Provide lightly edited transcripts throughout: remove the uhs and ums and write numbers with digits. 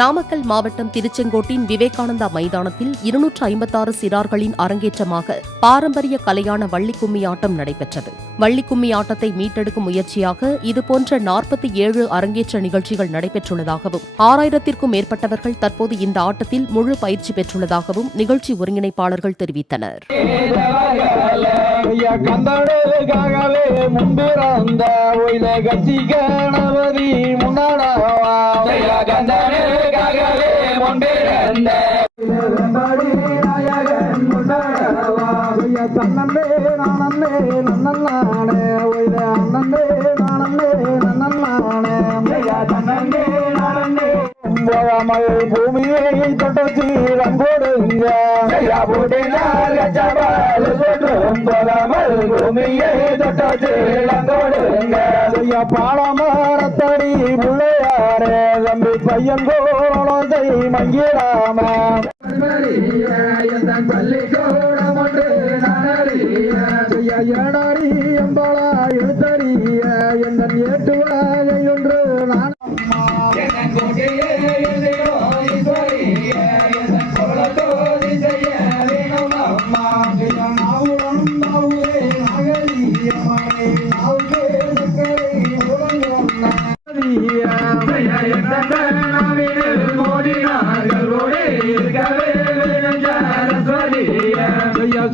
நாமக்கல் மாவட்டம் திருச்செங்கோட்டின் விவேகானந்தா மைதானத்தில் 256 சிறார்களின் அரங்கேற்றமாக பாரம்பரிய கலையான வள்ளிக்கும்மி ஆட்டம் நடைபெற்றது. வள்ளிக்கும்மி ஆட்டத்தை மீட்டெடுக்கும் முயற்சியாக இதுபோன்ற 47 அரங்கேற்ற நிகழ்ச்சிகள் நடைபெற்றுள்ளதாகவும் 6000த்திற்கும் மேற்பட்டவர்கள் தற்போது இந்த ஆட்டத்தில் முழு பயிற்சி பெற்றுள்ளதாகவும் நிகழ்ச்சி ஒருங்கிணைப்பாளர்கள் தெரிவித்தனர். பூமியை தொட்டச்சி ரங்கோடுங்க பூமியை தொட்டச்சி ரங்கோடுங்க பாடமரத்தடி பிள்ளையாரே தம்பி பையங்கோளை மங்கிடாம ஏடாரி எம்பளா எழுத்தறிய என் ஏற்றுவாகை ஒன்று நான்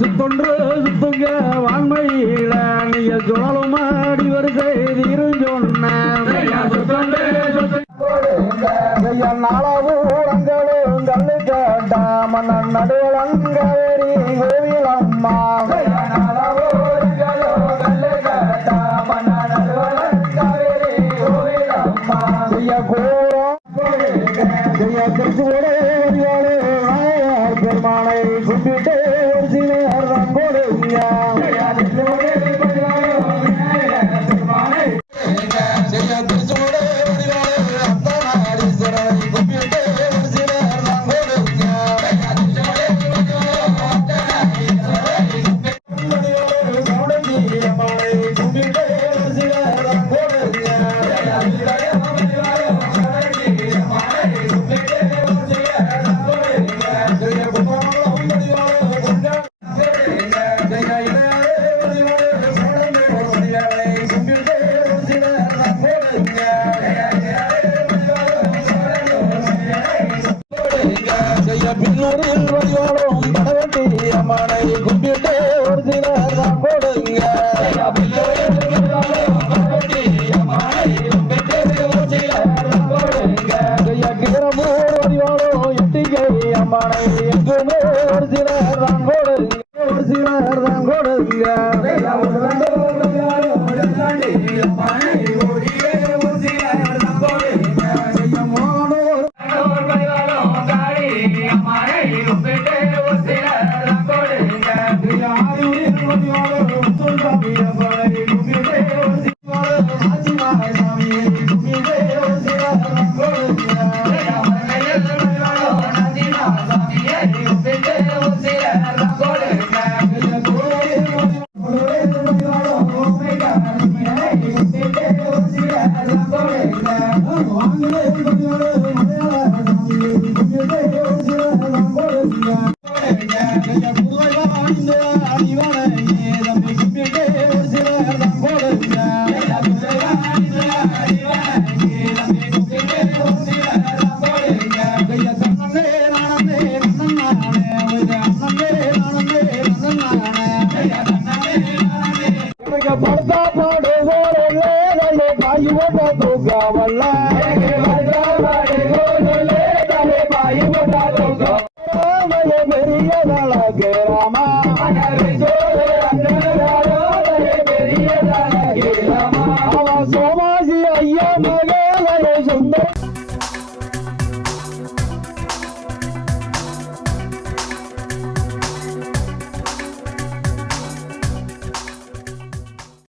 சுத்தொன்று சுத்துங்க வான்மையில நீய சுழலும் அடி வரிசை தீரும் சொன்ன நாளூரங்களும் கல்லு கேட்டா மன்னன் நடுவலங்கரி கோவிலம்மா பெருமானை கும்பிட்டு சிலர் கொடுங்க அம்மனை கும்பிட்டு ஒரு சிலர் கொடுங்க எட்டிகை அம்மனை எங்குமே ஒரு சிலர் தான் கொடுங்க ஒரு சிலர் தான் கொடுங்க Rama